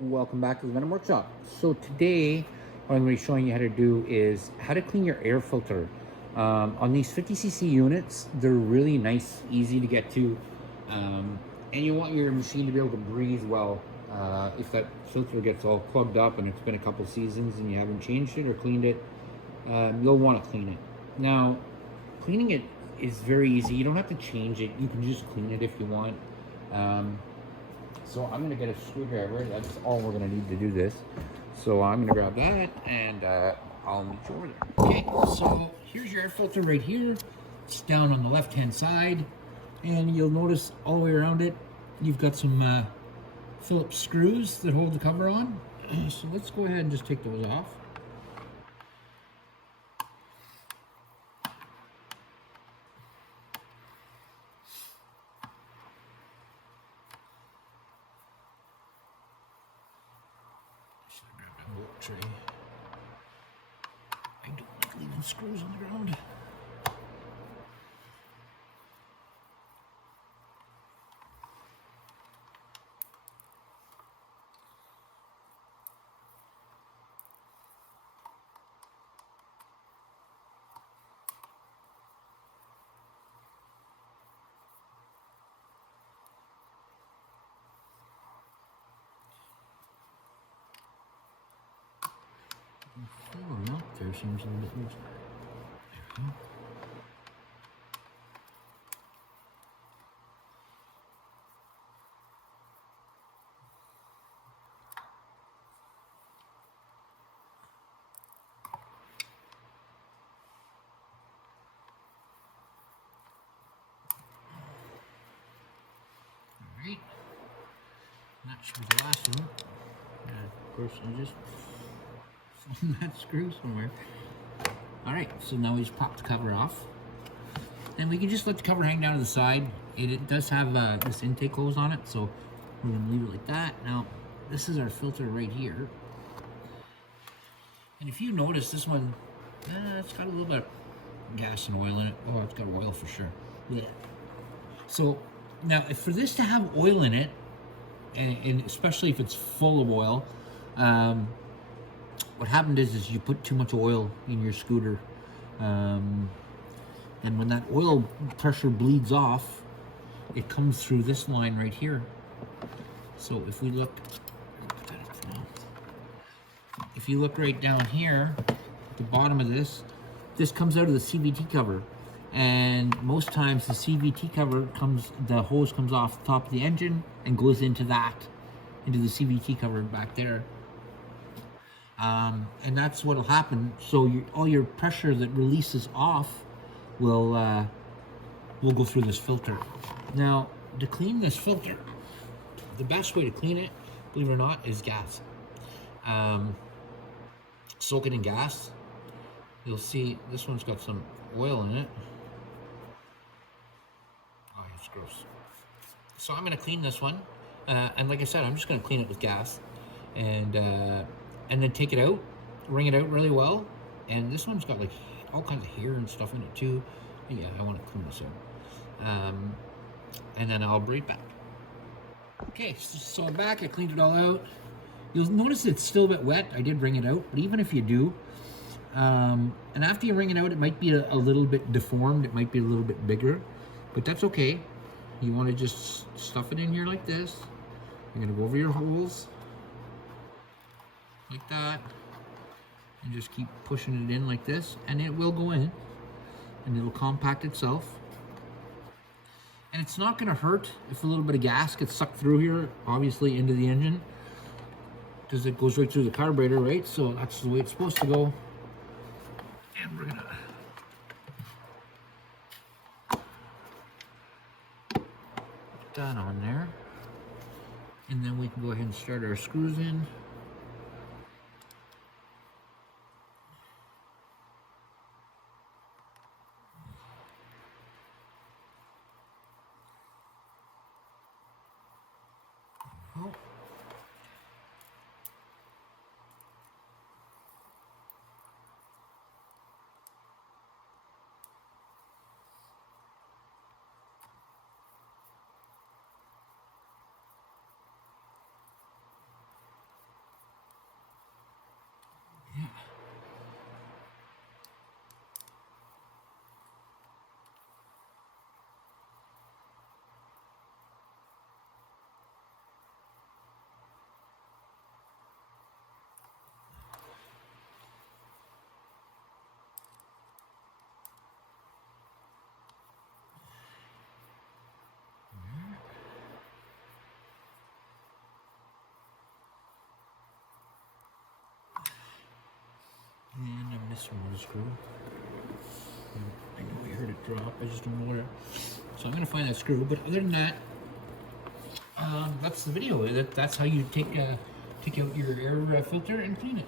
Welcome back to the Venom Workshop. So today, what I'm going to be showing you how to do is how to clean your air filter. On these 50cc units, they're really nice, easy to get to, and you want your machine to be able to breathe well. If that filter gets all plugged up and it's been a couple seasons and you haven't changed it or cleaned it, you'll want to clean it. Now, cleaning it is very easy. You don't have to change it. You can just clean it if you want. So I'm going to get a screwdriver. That's all we're going to need to do this. So I'm going to grab that and I'll meet you over there. Okay, so here's your air filter right here. It's down on the left-hand side. And you'll notice all the way around it, you've got some Phillips screws that hold the cover on. So let's go ahead and just take those off. Tray. I don't like leaving screws on the ground. Oh, no, there seems a little bit loose. There we go. Alright. That should be the last one. Of course, I just found that screw somewhere. Alright, so now we just pop the cover off. And we can just let the cover hang down to the side. It does have this intake hose on it, so we're going to leave it like that. Now, this is our filter right here. And if you notice, this one, it's got a little bit of gas and oil in it. Oh, it's got oil for sure. Yeah. So, now, for this to have oil in it, and especially if it's full of oil, what happened is you put too much oil in your scooter, and when that oil pressure bleeds off, it comes through this line right here. So if we look, if you look right down here at the bottom of this comes out of the CVT cover, and most times the CVT cover the hose comes off the top of the engine and goes into the CVT cover back there. And that's what'll happen. So all your pressure that releases off will go through this filter. Now, to clean this filter, the best way to clean it, believe it or not, is gas. Soak it in gas. You'll see this one's got some oil in it. Oh, it's gross. So I'm going to clean this one, and like I said, I'm just going to clean it with gas, and then take it out, wring it out really well. And this one's got like all kinds of hair and stuff in it too. Yeah, I want to clean this out. And then I'll bring it back. Okay, so I'm back. I cleaned it all out. You'll notice it's still a bit wet. I did wring it out, but even if you do, and after you wring it out, it might be a little bit deformed. It might be a little bit bigger, but that's okay. You want to just stuff it in here like this. You're going to go over your holes like that, and just keep pushing it in like this, and it will go in, and it'll compact itself. And it's not going to hurt if a little bit of gas gets sucked through here, obviously into the engine, because it goes right through the carburetor, right? So that's the way it's supposed to go. And we're gonna put that on there, and then we can go ahead and start our screws in. Oh. smaller screw. I know I heard it drop. I just don't know where. So I'm gonna find that screw. But other than that, that's the video. That's how you take out your air filter and clean it.